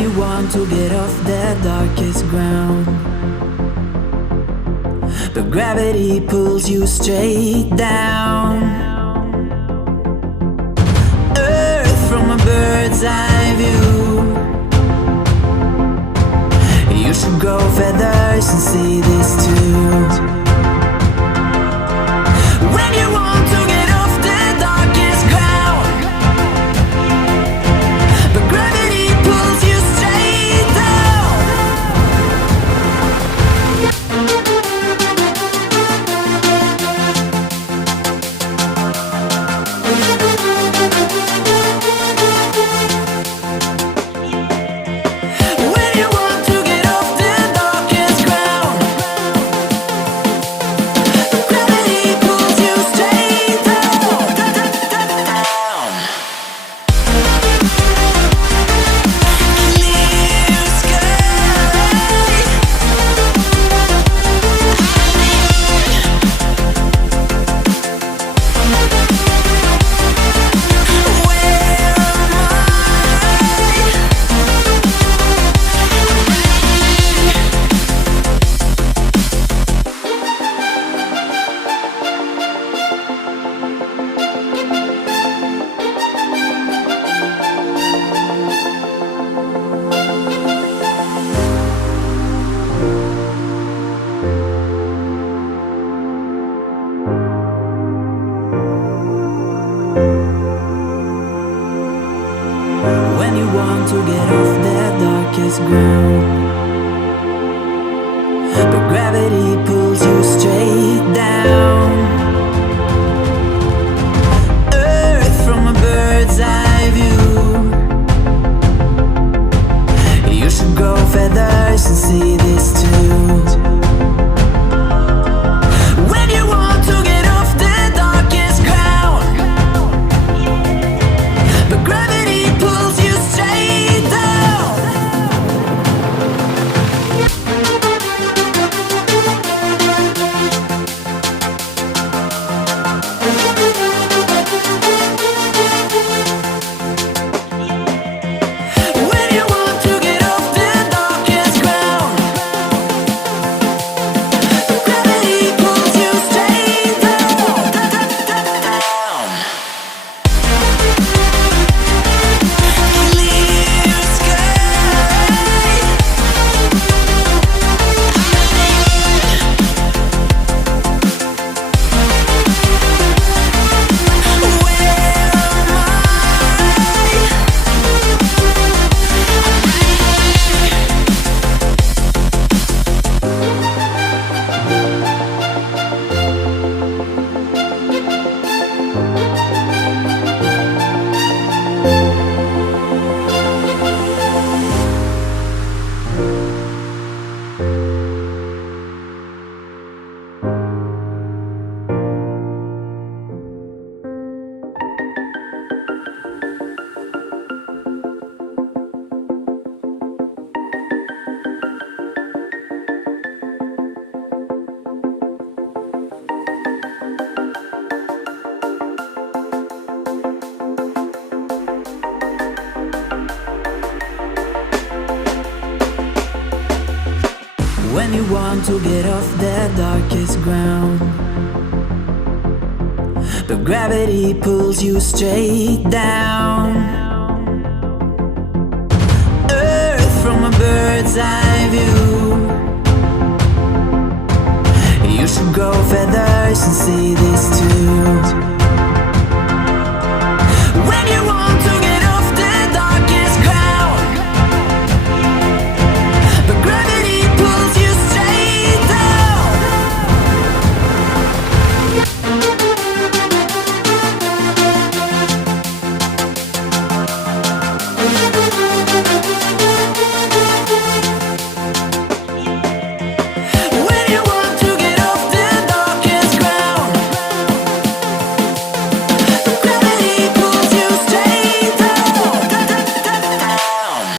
you want to get off the darkest ground, but gravity pulls you straight down. Earth from a bird's eye view. You should grow feathers and see this too. When you want to get off the darkest ground, but gravity pulls you straight down. When you want to get off the darkest ground, but gravity pulls you straight down. Clear sky. Where am When you want to get off the darkest ground, but gravity pulls you straight down. Earth from a bird's eye view. You should grow feathers and see this too. When you want to get off the darkest ground, but gravity pulls you straight down. When you want to get off the darkest ground, but gravity pulls you straight down. Clear sky. Where am When you want to get off the darkest ground, but gravity pulls you straight down. Earth from a bird's eye view. You should grow feathers and see this too.